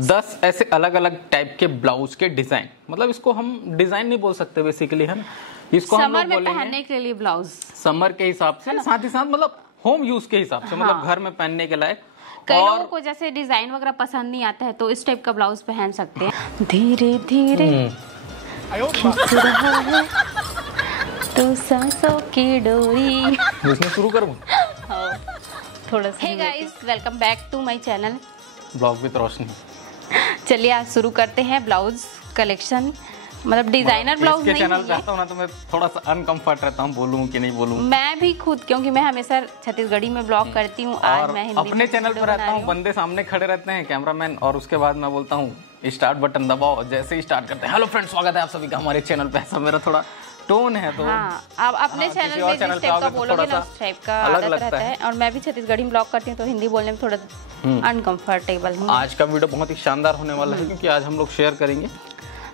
10 ऐसे अलग अलग टाइप के ब्लाउज के डिजाइन, मतलब इसको हम डिजाइन नहीं बोल सकते बेसिकली, है ना। इसको हम लोग बोलेंगे पहनने के लिए ब्लाउज, समर के हिसाब से, साथ ही साथ मतलब होम यूज के हिसाब से, मतलब घर में पहनने के लायक। कई लोगों को जैसे डिजाइन वगैरह पसंद नहीं आता है तो इस टाइप का ब्लाउज पहन सकते हैं। धीरे धीरे खींच रहा है तो सांसों की डोरी। इसमें शुरू करूँ थोड़ा सा। Hey guys, welcome back to my channel blog with Roshni. चलिए आज शुरू करते हैं ब्लाउज कलेक्शन, मतलब डिजाइनर ब्लाउज नहीं चैनल पे आता हूं ना तो मैं थोड़ा सा अनकंफर्ट रहता हूं, बोलूं कि नहीं बोलूं। मैं भी खुद, क्योंकि मैं हमेशा छत्तीसगढ़ी में ब्लॉग करती हूं। आज मैं हिंदी अपने चैनल पर रहता हूं, बंदे सामने खड़े रहते हैं कैमरामैन, और उसके बाद मैं बोलता हूं स्टार्ट बटन दबाओ, जैसे ही स्टार्ट करते हैं हेलो फ्रेंड्स, स्वागत है आप सभी का हमारे चैनल पे। ऐसा मेरा थोड़ा टोन है, तो आप अपने चैनल पे जिस टाइप का बोलोगे ना उस टाइप का आदत रहता है। और मैं भी छत्तीसगढ़ी में ब्लॉग करती हूँ तो हिंदी बोलने में थोड़ा अनकंफर्टेबल हूँ। आज का वीडियो बहुत ही शानदार होने वाला है, क्योंकि आज हम लोग शेयर करेंगे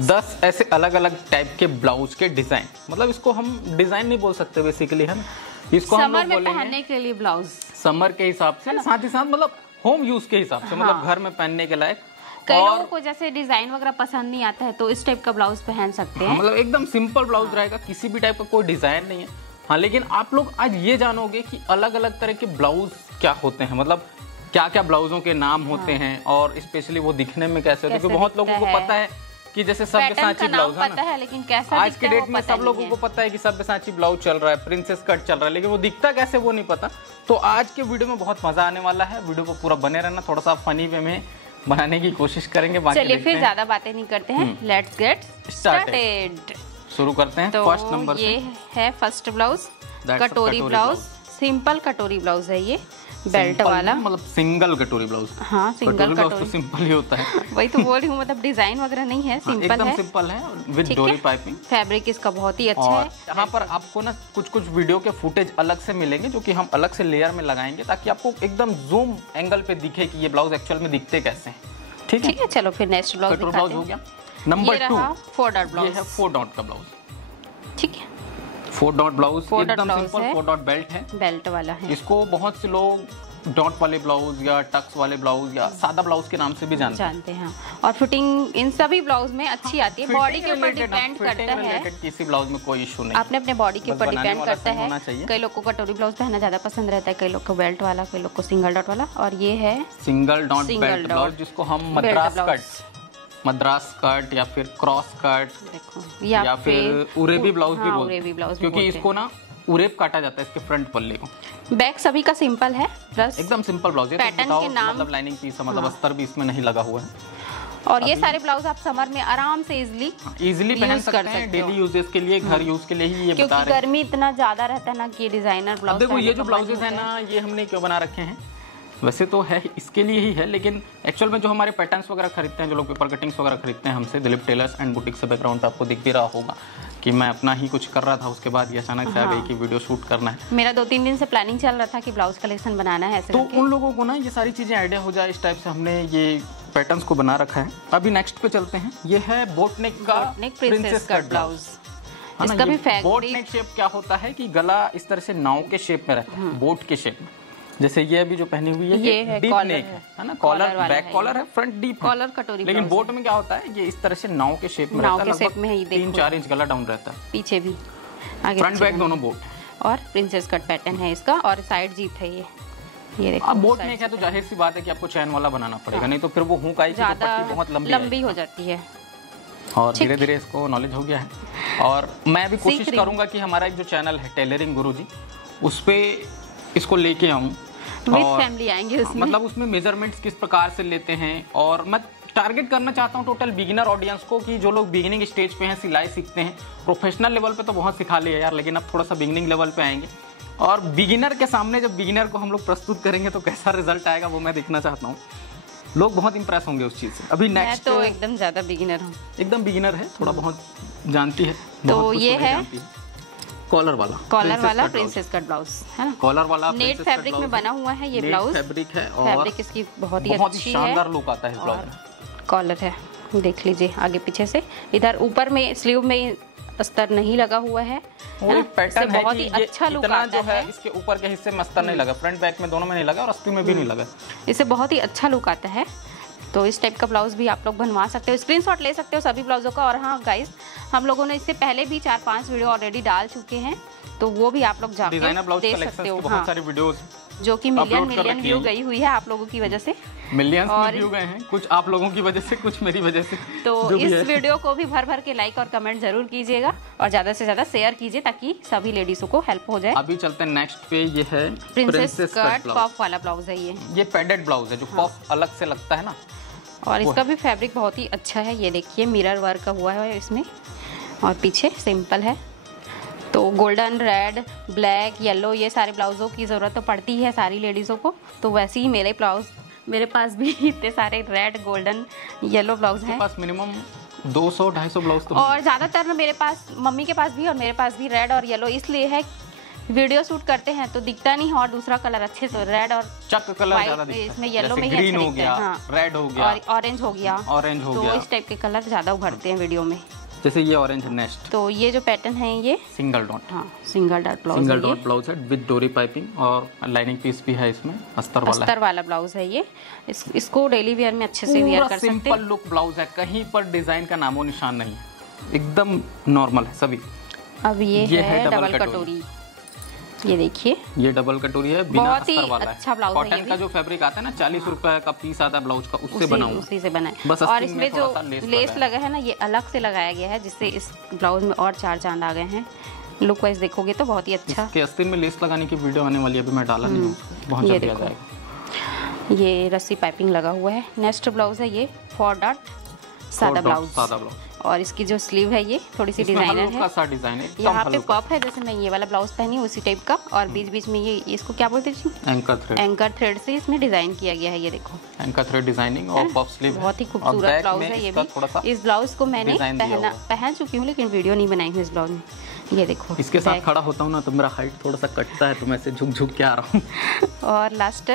10 ऐसे अलग अलग टाइप के ब्लाउज के डिजाइन, मतलब इसको हम डिजाइन नहीं बोल सकते बेसिकली, है ना। इसको हम लोग बोलेंगे पहनने के लिए ब्लाउज, समर के हिसाब से, साथ ही साथ मतलब होम यूज के हिसाब से, मतलब घर में पहनने के लायक। कई लोगों को जैसे डिजाइन वगैरह पसंद नहीं आता है तो इस टाइप का ब्लाउज पहन सकते हैं। मतलब एकदम सिंपल ब्लाउज रहेगा, किसी भी टाइप का कोई डिजाइन नहीं है। हाँ, लेकिन आप लोग आज ये जानोगे कि अलग अलग तरह के ब्लाउज क्या होते हैं, मतलब क्या क्या ब्लाउजों के नाम होते हैं, और स्पेशली वो दिखने में कैसे होते हैं। क्योंकि बहुत लोगों को पता है कि जैसे सब्यसाची ब्लाउज है ना, लेकिन कैसा आज के डेट में सब लोगों को पता है कि सब्यसाची ब्लाउज चल रहा है, प्रिंसेस कट चल रहा है, लेकिन वो दिखता कैसे वो नहीं पता। तो आज के वीडियो में बहुत मजा आने वाला है, वीडियो को पूरा बने रहना, थोड़ा सा फनी वे में बनाने की कोशिश करेंगे। चलिए फिर ज्यादा बातें नहीं करते हैं, लेट्स गेट स्टार्टेड। शुरू करते हैं। तो फर्स्ट नंबर ये है फर्स्ट ब्लाउज, कटोरी ब्लाउज, सिंपल कटोरी ब्लाउज है ये, बेल्ट वाला, मतलब सिंगल कटोरी ब्लाउज। हाँ, सिंगल कटोरी तो सिंपल ही होता है। वही तो बोल रही हूँ, मतलब डिजाइन वगैरह नहीं है, सिंपल एकदम है, सिंपल है विद डोरी पाइपिंग। फैब्रिक इसका बहुत ही अच्छा है। यहाँ पर आपको ना कुछ कुछ वीडियो के फुटेज अलग से मिलेंगे, जो कि हम अलग से लेयर में लगाएंगे, ताकि आपको एकदम जूम एंगल पे दिखे कि ये ब्लाउज एक्चुअल में दिखते कैसे हैं। ठीक है, चलो फिर नेक्स्ट ब्लाउज ब्लाउज हो गया। नंबर 2 4 डॉट ब्लाउज, ये है 4 डॉट का ब्लाउज। ठीक है, 4 डॉट ब्लाउज एकदम सिंपल 4 डॉट बेल्ट है, बेल्ट वाला है। इसको बहुत से लोग डॉट वाले ब्लाउज या टक्स वाले ब्लाउज या सादा ब्लाउज के नाम से भी जानते हैं। और फिटिंग इन सभी ब्लाउज में अच्छी आती है, बॉडी के ऊपर डिपेंड करता है। किसी ब्लाउज में कोई इशू नहीं, आपने अपने बॉडी के ऊपर डिपेंड करता है। कई लोग को कटोरी ब्लाउज पहनना ज्यादा पसंद रहता है, कई लोग को बेल्ट वाला, कई लोग को सिंगल डॉट वाला। और ये है सिंगल डॉट बेल्ट ब्लाउज, जिसको हम मद्रास कट या फिर क्रॉस कट या फिर उरेबी ब्लाउज भी बोलते हैं, क्योंकि इसको ना उरेब काटा जाता है इसके फ्रंट पल्ले को। बैक सभी का सिंपल है, प्लस एकदम सिंपल ब्लाउज है। पैटर्न के नाम, मतलब लाइनिंग पीस, मतलब अस्तर भी इसमें नहीं लगा हुआ है। और ये सारे ब्लाउज आप समर में आराम से इजीली पहन सकते हैं, डेली यूजेस के लिए, घर यूज के लिए ही ये बता रहे हैं। क्योंकि गर्मी इतना ज्यादा रहता है ना कि डिजाइनर ब्लाउज। देखो ये जो ब्लाउजेस है ना, ये हमने क्यों बना रखे हैं, वैसे तो है इसके लिए ही है, लेकिन एक्चुअल में जो हमारे पैटर्न्स वगैरह खरीदते हैं, जो लोग पेपर कटिंग्स वगैरह खरीदते हैं हमसे, दिलीप टेलर्स एंड बुटीक से बैकग्राउंड पे आपको दिख भी रहा होगा कि मैं अपना ही कुछ कर रहा था, उसके बाद ये अचानक से आ गई कि वीडियो शूट करना है। मेरा 2-3 दिन से प्लानिंग चल रहा था कि ब्लाउज कलेक्शन बनाना है ऐसे, तो उन लोगों को ना ये सारी चीजें आइडिया हो जाए, इस टाइप से हमने ये पैटर्न्स को बना रखा है। अभी नेक्स्ट पे चलते हैं। ये है बोट नेक का प्रिंसेस कट ब्लाउज। इसका भी बोट नेक शेप क्या होता है कि गला इस तरह से नाव के शेप में रहता है, बोट के शेप में। जैसे ये अभी जो पहनी हुई है ये डीप नेक है ना, कॉलर बैक कॉलर है, फ्रंट डीप कॉलर कटोरी। लेकिन बोट में क्या होता है, ये इस तरह से नाव के शेप में रहता है, लगभग 3-4 इंच गला डाउन रहता है, पीछे भी, आगे फ्रंट बैक दोनों बोट। और प्रिंसेस कट पैटर्न है इसका, और साइड जीप है ये देखो। अब बोट नेक है तो जाहिर सी बात है कि आपको चैन वाला बनाना पड़ेगा, नहीं तो फिर वो हुक आएगी तो पट्टी बहुत लंबी हो जाती है। और धीरे धीरे इसको नॉलेज हो गया है। और मैं भी कोशिश करूंगा कि हमारा एक जो चैनल है टेलरिंग गुरुजी, उस पे इसको लेके आऊं, और फैमिली आएंगे उसमें, मतलब उसमें मेजरमेंट्स किस प्रकार से लेते हैं। और मैं टारगेट करना चाहता हूं टोटल बिगिनर ऑडियंस को, कि जो लोग बिगिनिंग स्टेज पे हैं, सिलाई सीखते हैं। प्रोफेशनल लेवल पे तो बहुत सिखा लिया यार, लेकिन अब थोड़ा सा बिगिनिंग लेवल पे आएंगे, और बिगिनर के सामने जब बिगिनर को हम लोग प्रस्तुत करेंगे तो कैसा रिजल्ट आएगा वो मैं देखना चाहता हूँ। लोग बहुत इंप्रेस होंगे उस चीज से। अभी नेक्स्ट तो एकदम ज्यादा बिगिनर हूँ, एकदम बिगिनर है, थोड़ा बहुत जानती है। तो ये है कॉलर वाला प्रिंसेस कट ब्लाउज है ना, कॉलर वाला नेट फैब्रिक में बना हुआ है ये ब्लाउज। फैब्रिक है और फैब्रिक इसकी बहुत ही अच्छी है, शानदार लुक आता है इस ब्लाउज में। कॉलर है, देख लीजिए आगे पीछे से। इधर ऊपर में स्लीव में अस्तर नहीं लगा हुआ है, वो पैटर्न है बहुत ही अच्छा लुक आता है। इसके ऊपर के हिस्से में अस्तर नहीं लगा, फ्रंट बैक में दोनों में नहीं लगा और अस्ती में भी नहीं लगा। इससे बहुत ही अच्छा लुक आता है। तो इस टाइप का ब्लाउज भी आप लोग बनवा सकते हो, स्क्रीनशॉट ले सकते हो सभी ब्लाउजों का। और हाँ गाइस, हम लोगों ने इससे पहले भी 4-5 वीडियो ऑलरेडी डाल चुके हैं, तो वो भी आप लोग जाके देख सकते हो। बहुत सारी वीडियोस जो कि मिलियन व्यू गई हुई है आप लोगों की वजह से, मिलियंस में व्यू गए हैं, कुछ आप लोगों की वजह से, कुछ मेरी वजह से। तो इस वीडियो को भी भर भर के लाइक और कमेंट जरूर कीजिएगा और ज्यादा से ज्यादा शेयर कीजिए ताकि सभी लेडीजों को हेल्प हो जाए। अभी चलते हैं नेक्स्ट पे, ये है प्रिंसेस कट पफ वाला ब्लाउज है। ये पैडेड ब्लाउज है जो पफ अलग से लगता है ना, और इसका भी फैब्रिक बहुत ही अच्छा है। ये देखिए मिरर वर्क हुआ है इसमें और पीछे सिंपल है। तो गोल्डन, रेड, ब्लैक, येलो ये सारे ब्लाउज़ों की ज़रूरत तो पड़ती है सारी लेडीज़ों को, तो वैसे ही मेरे पास भी इतने सारे रेड, गोल्डन, येलो ब्लाउज हैं। पास मिनिमम 200-250 ब्लाउज तो, और ज़्यादातर मेरे पास, मम्मी के पास भी और मेरे पास भी रेड और येलो इसलिए है, वीडियो शूट करते हैं तो दिखता नहीं है और दूसरा कलर अच्छे से रेड और चक कलर ज़्यादा दिखता है। इसमें येलो में ग्रीन हो गया, रेड हो गया, ऑरेंज हो गया, तो इस टाइप के कलर ज़्यादा उभरते हैं वीडियो में। जैसे ये ऑरेंज नेक्स्ट, तो ये जो पैटर्न है ये सिंगल डॉट, हाँ सिंगल डॉट ब्लाउज है विद डोरी पाइपिंग और लाइनिंग पीस भी है इसमें, अस्तर वाला ब्लाउज है ये। इसको डेली वेयर में अच्छे से वेयर कर सकते हैं। सिंपल लुक ब्लाउज है, कहीं पर डिजाइन का नामो निशान नहीं है, एकदम नॉर्मल है सभी। अब ये है डबल कटोरी, ये देखिए ये डबल कटोरी है, बिना अस्तर वाला अच्छा है। ब्लाउज कॉटन का जो फैब्रिक आता है ना 40 रुपए का पीस आता है ब्लाउज का, उससे बना हुआ, उसी से बना है। बस और इसमें जो लेस लगा है ना ये अलग से लगाया गया है, जिससे इस ब्लाउज में और 4 चांद आ गए हैं। लुक वाइज देखोगे तो बहुत ही अच्छा। इसके आस्तीन में लेस लगाने की वीडियो आने वाली है, अभी मैं डाला नहीं हूं, बहुत जल्दी आ जाएगा। ये रस्सी पाइपिंग लगा हुआ है। नेक्स्ट ब्लाउज है ये 4 डॉट सादा ब्लाउज, और इसकी जो स्लीव है ये थोड़ी सी डिजाइनर है, यहाँ पे पफ है जैसे मैं ये वाला ब्लाउज पहनी उसी टाइप का, और बीच बीच में ये इसको क्या बोलते हैं, एंकर थ्रेड से इसमें डिजाइन किया गया है। ये देखो एंकर थ्रेड डिजाइनिंग और पफ स्लीव, बहुत ही खूबसूरत ब्लाउज है ये भी। इस ब्लाउज को मैंने पहन चुकी हूँ लेकिन वीडियो नहीं बनाई हूँ इस ब्लाउज में। ये देखो इसके साथ खड़ा होता हूँ ना तो मेरा हाइट थोड़ा सा कटता है, तो मैं ऐसे झुक के आ रहा हूँ। और लास्ट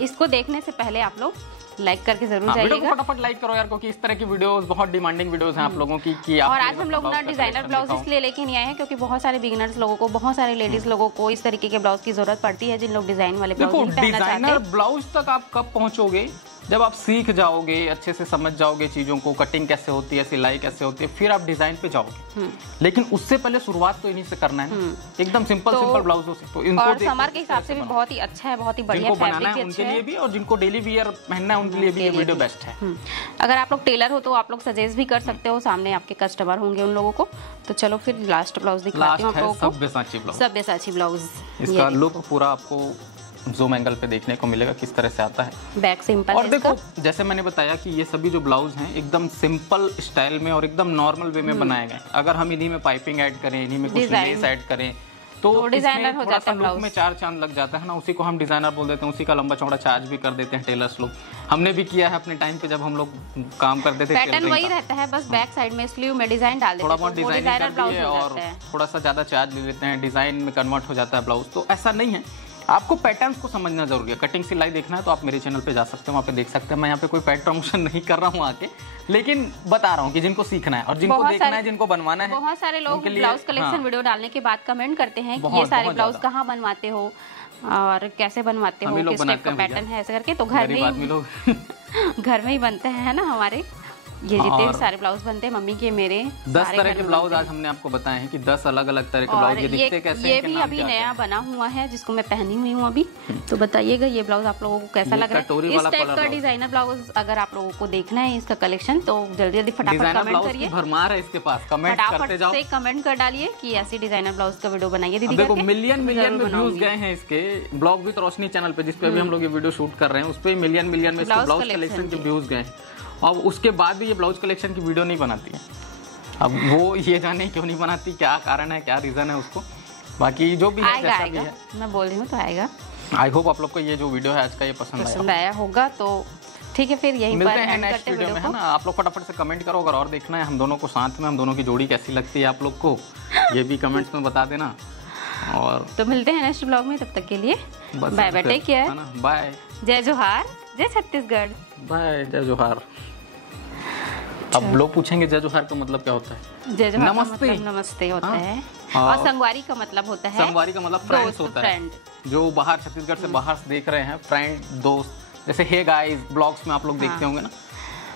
इसको देखने से पहले आप लोग लाइक करके जरूर जाइएगा। फटाफट लाइक करो यार, क्योंकि इस तरह की वीडियोस बहुत डिमांडिंग वीडियोस हैं आप लोगों की। और आज हम लोग ना डिजाइनर ब्लाउज इसलिए लेके नहीं आए हैं क्योंकि बहुत सारे बिगिनर्स लोगों को, बहुत सारे लेडीज लोगों को इस तरीके के ब्लाउज की जरूरत पड़ती है, जिन लोग डिजाइन वाले ब्लाउज नहीं पहनना चाहते। डिजाइनर ब्लाउज तक आप कब पहुंचोगे, जब आप सीख जाओगे, अच्छे से समझ जाओगे चीजों को, कटिंग कैसे होती है, सिलाई कैसे होती है, फिर आप डिजाइन पे जाओगे। लेकिन उससे पहले शुरुआत तो इन्हीं से करना है, एकदम सिंपल ब्लाउजों से। तो इनको और समर के हिसाब से भी बहुत ही अच्छा है, बहुत ही बढ़िया फैब्रिक है उनके लिए भी, और जिनको डेली वियर पहनना है उनके लिए भी ये वीडियो बेस्ट है। अगर आप लोग टेलर हो तो आप लोग सजेस्ट भी कर सकते हो, सामने आपके कस्टमर होंगे उन लोगों को। तो चलो फिर लास्ट ब्लाउज दिखाती हूँ आप लोगों को, सब्यसाची ब्लाउज। इसका लुक पूरा आपको ज़ूम एंगल पे देखने को मिलेगा किस तरह से आता है। बैक सिंपल और देखो जैसे मैंने बताया कि ये सभी जो ब्लाउज हैं एकदम सिंपल स्टाइल में और एकदम नॉर्मल वे में बनाए गए। अगर हम इन्हीं में पाइपिंग ऐड करें, इन्हीं में कुछ लेस ऐड करें तो डिजाइनर हो जाता है, लुक में 4 चांद लग जाता है ना। उसी को हम डिजाइनर बोल देते हैं, उसी का लंबा चौड़ा चार्ज भी कर देते हैं टेलर्स लोग। हमने भी किया है अपने टाइम पे जब हम लोग काम करते थे। पैटर्न वही रहता है, बस बैक साइड में स्लीव में डिजाइन डाल देते हैं, थोड़ा बहुत डिजाइनर ब्लाउज और थोड़ा सा ज्यादा चार्ज ले लेते हैं, डिजाइन में कन्वर्ट हो जाता है ब्लाउज। तो ऐसा नहीं है, आपको पैटर्न्स को समझना जरूरी है। कटिंग सिलाई देखना है तो आप मेरे चैनल पे जा सकते हैं, वहाँ पे देख सकते हैं। मैं यहाँ पे कोई पैट प्रमोशन नहीं कर रहा हूँ आके, लेकिन बता रहा हूँ कि जिनको सीखना है और जिनको देखना है, जिनको बनवाना है। बहुत सारे लोग ब्लाउज कलेक्शन वीडियो डालने के बाद कमेंट करते हैं कि ये सारे ब्लाउज कहाँ बनवाते हो और कैसे बनवाते हो, किस टाइप का पैटर्न है, ऐसे करके। तो घर में ही बनते हैं ना हमारे ये जितने भी सारे ब्लाउज बनते हैं, मम्मी के मेरे 10 तरह के ब्लाउज आज हमने आपको बताए हैं कि 10 अलग अलग तरह के ब्लाउज। ये दिखते कैसे हैं, ये भी अभी नया बना हुआ है जिसको मैं पहनी हुई हूँ अभी। तो बताइएगा ये ब्लाउज आप लोगों को कैसा लग रहा है। इस टाइप का डिजाइनर ब्लाउज अगर आप लोगों को देखना है इसका कलेक्शन, तो जल्दी जल्दी फटाफट कमेंट करिए। भरमार है इसके पास, कमेंट करते जाओ, कमेंट कर डालिए कि ऐसी डिजाइनर ब्लाउज का वीडियो बनाइए दीदी। देखो मिलियन व्यूज गए हैं इसके ब्लॉग विद रोशनी चैनल पे, जिसपे अभी हम लोग ये वीडियो शूट कर रहे हैं, उस पे मिलियन में इसके ब्लाउज कलेक्शन के व्यूज गए। और उसके बाद भी ये ब्लाउज कलेक्शन की वीडियो नहीं बनाती है। अब वो ये जाने क्यों नहीं बनाती, क्या कारण है, क्या रीजन है उसको। बाकी जो भी है जैसा भी है, मैं बोल रही हूँ तो आएगा। आई होप आप लोग को ये जो वीडियो है आज का ये पसंद आया होगा। तो ठीक है, फिर यही मिलते हैं नेक्स्ट वीडियो में, है ना। आप लोग फटाफट से कमेंट करो, अगर और देखना है हम दोनों को साथ में, हम दोनों की जोड़ी कैसी लगती है आप लोग को, ये भी कमेंट्स में बता देना। और तो मिलते हैं नेक्स्ट ब्लॉग में, तब तक के लिए bye bye, take care, bye, जय जोहार, जय छत्तीसगढ़, बाय, जय जोहार। अब लोग पूछेंगे जय जोहार का मतलब क्या होता है। जय जोहार नमस्ते, नमस्ते होता है। और संगवारी का मतलब होता है, संगवारी का मतलब फ्रेंड्स होता है। जो बाहर छत्तीसगढ़ से बाहर से देख रहे हैं, फ्रेंड, दोस्त, जैसे हे गाइस ब्लॉग्स में आप लोग देखते होंगे ना,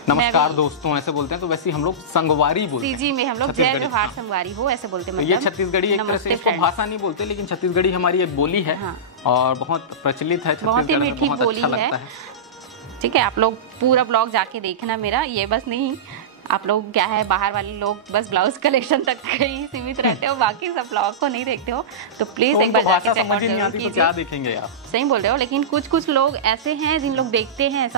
नमस्कार दोस्तों ऐसे बोलते हैं, तो वैसे ही हम लोग संगवारी बोलते हैं। सीजी में हम लोग जय जोहार संगवारी हो ऐसे बोलते हैं। ये छत्तीसगढ़ी एक तरह से, इसको भाषा नहीं बोलते, लेकिन छत्तीसगढ़ी हमारी एक बोली है और बहुत प्रचलित है, बहुत ही मीठी बहुत बोली अच्छा है। लगता है। ठीक है, आप लोग पूरा ब्लॉग जाके देखना मेरा, ये बस नहीं, आप लोग क्या है बाहर वाले लोग बस ब्लाउज कलेक्शन तक ही सीमित रहते हो, बाकी सब ब्लॉग को नहीं देखते हो, तो प्लीज एक बार जाके चेक आउट जरूर कीजिए। क्या देखेंगे आप? सही बोल रहे हो, लेकिन कुछ लोग ऐसे हैं जिन लोग देखते हैं।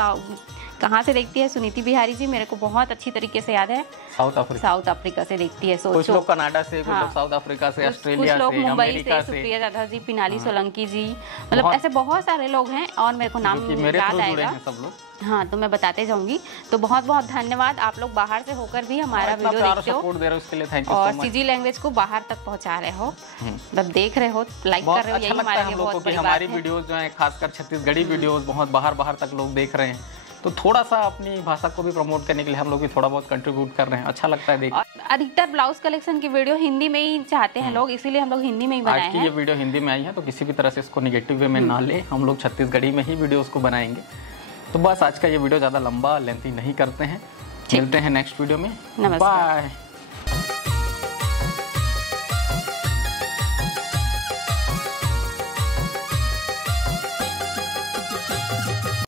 कहाँ से देखती है? सुनीति बिहारी जी, मेरे को बहुत अच्छी तरीके से याद है, साउथ अफ्रीका से देखती है। कुछ लोग कनाडा से, कुछ लोग साउथ अफ्रीका से, ऑस्ट्रेलिया से, कुछ लोग मुंबई से, अमेरिका से, सुप्रिया जाधव जी, पिनाली सोलंकी जी, मतलब ऐसे बहुत सारे लोग हैं और मेरे को नाम याद आएगा सब लोग। हाँ, तो मैं बताते जाऊंगी। तो बहुत बहुत धन्यवाद, आप लोग बाहर से होकर भी हमारा वीडियो देखते हो और सीजी लैंग्वेज को बाहर तक पहुंचा रहे हो, मतलब देख रहे हो, लाइक कर रहे हो, यही हमारे लिए बहुत बड़ी बात है। हमारी वीडियोस जो है खासकर छत्तीसगढ़ी वीडियोस बहुत बाहर तक लोग देख रहे हैं, तो थोड़ा सा अपनी भाषा को भी प्रमोट करने के लिए हम लोग भी थोड़ा बहुत कंट्रीब्यूट कर रहे हैं, अच्छा लगता है देखिए। अधिकतर ब्लाउज कलेक्शन की वीडियो हिंदी में ही चाहते हैं लोग, इसीलिए हम लोग हिंदी में ही बनाए हैं। आज की ये वीडियो हिंदी में आई है, तो किसी भी तरह से इसको निगेटिव वे में ना ले, हम लोग छत्तीसगढ़ी में ही वीडियोस को बनाएंगे। तो बस आज का ये वीडियो ज़्यादा लंबा लेंथी नहीं करते हैं, मिलते हैं नेक्स्ट वीडियो में, बाय।